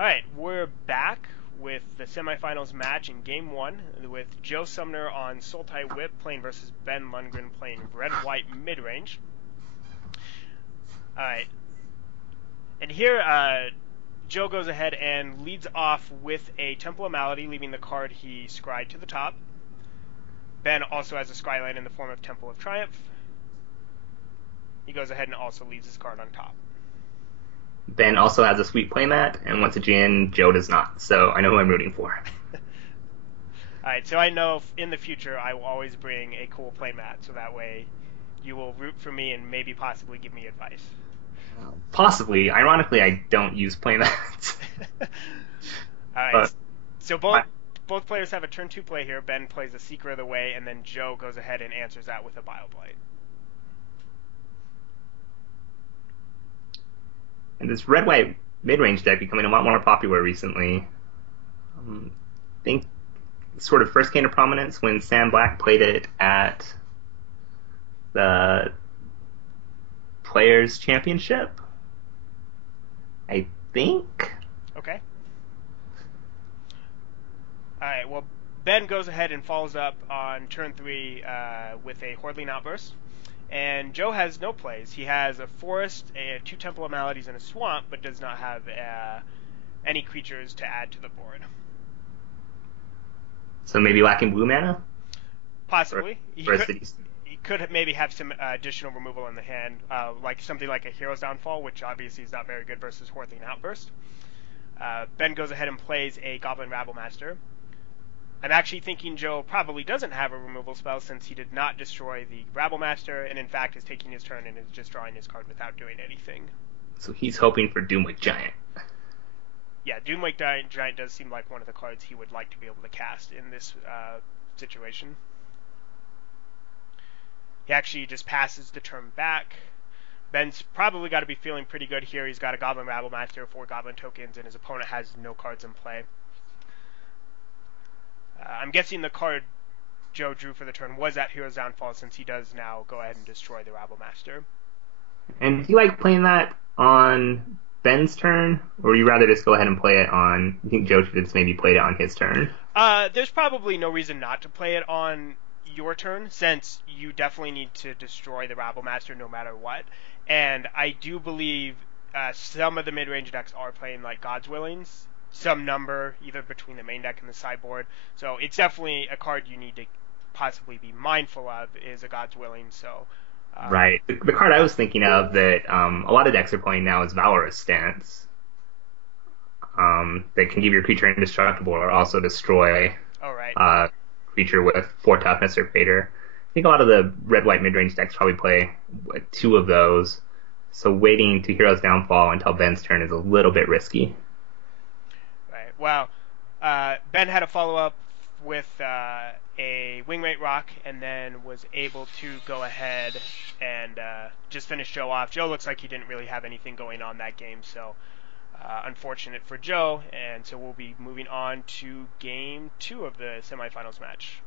All right, we're back with the semifinals match in Game 1 with Joe Sumner on Sultai Whip playing versus Ben Lundgren playing red-white midrange. All right, and here Joe goes ahead and leads off with a Temple of Malady, leaving the card he scryed to the top. Ben also has a scryland in the form of Temple of Triumph. He goes ahead and also leaves his card on top. Ben also has a sweet playmat, and once again, Joe does not. So I know who I'm rooting for. Alright, so I know in the future I will always bring a cool playmat, so that way you will root for me and maybe possibly give me advice. Possibly. Ironically, I don't use playmats. Alright, so both players have a turn 2 play here. Ben plays a Seeker of the Way, and then Joe goes ahead and answers that with a Bioblight. And this red-white mid-range deck becoming a lot more popular recently. I think it sort of first came to prominence when Sam Black played it at the Players Championship, I think. Okay. Alright, well, Ben goes ahead and follows up on turn 3 with a Hordling Outburst. And Joe has no plays. He has a Forest, 2 Temple of Maladies, and a Swamp, but does not have any creatures to add to the board. So maybe lacking blue mana? Possibly. He could maybe have some additional removal in the hand, like something like a Hero's Downfall, which obviously is not very good versus Hordling Outburst. Ben goes ahead and plays a Goblin Rabblemaster. I'm actually thinking Joe probably doesn't have a removal spell since he did not destroy the Rabblemaster, and in fact is taking his turn and is just drawing his card without doing anything. So he's hoping for Doomwake Giant. Yeah, Doomwake Giant does seem like one of the cards he would like to be able to cast in this situation. He actually just passes the turn back. Ben's probably got to be feeling pretty good here. He's got a Goblin Rabblemaster, 4 Goblin tokens, and his opponent has no cards in play. I'm guessing the card Joe drew for the turn was that Hero's Downfall, since he does now go ahead and destroy the Rabblemaster. And do you like playing that on Ben's turn, or would you rather just go ahead and play it on? You think Joe should just maybe played it on his turn? There's probably no reason not to play it on your turn, since you definitely need to destroy the Rabblemaster no matter what. And I do believe some of the mid-range decks are playing like God's Willings, some number either between the main deck and the sideboard. So it's definitely a card you need to possibly be mindful of is a God's Willing. So right. The card I was thinking of that a lot of decks are playing now is Valorous Stance. That can give your creature indestructible or also destroy creature with 4 toughness or greater. I think a lot of the red-white mid-range decks probably play 2 of those. So waiting to Hero's Downfall until Ben's turn is a little bit risky. Right. Well, Ben had a follow-up with a Wingmate Rock, and then was able to go ahead and just finish Joe off. Joe looks like he didn't really have anything going on that game, so unfortunate for Joe. And so we'll be moving on to Game 2 of the semifinals match.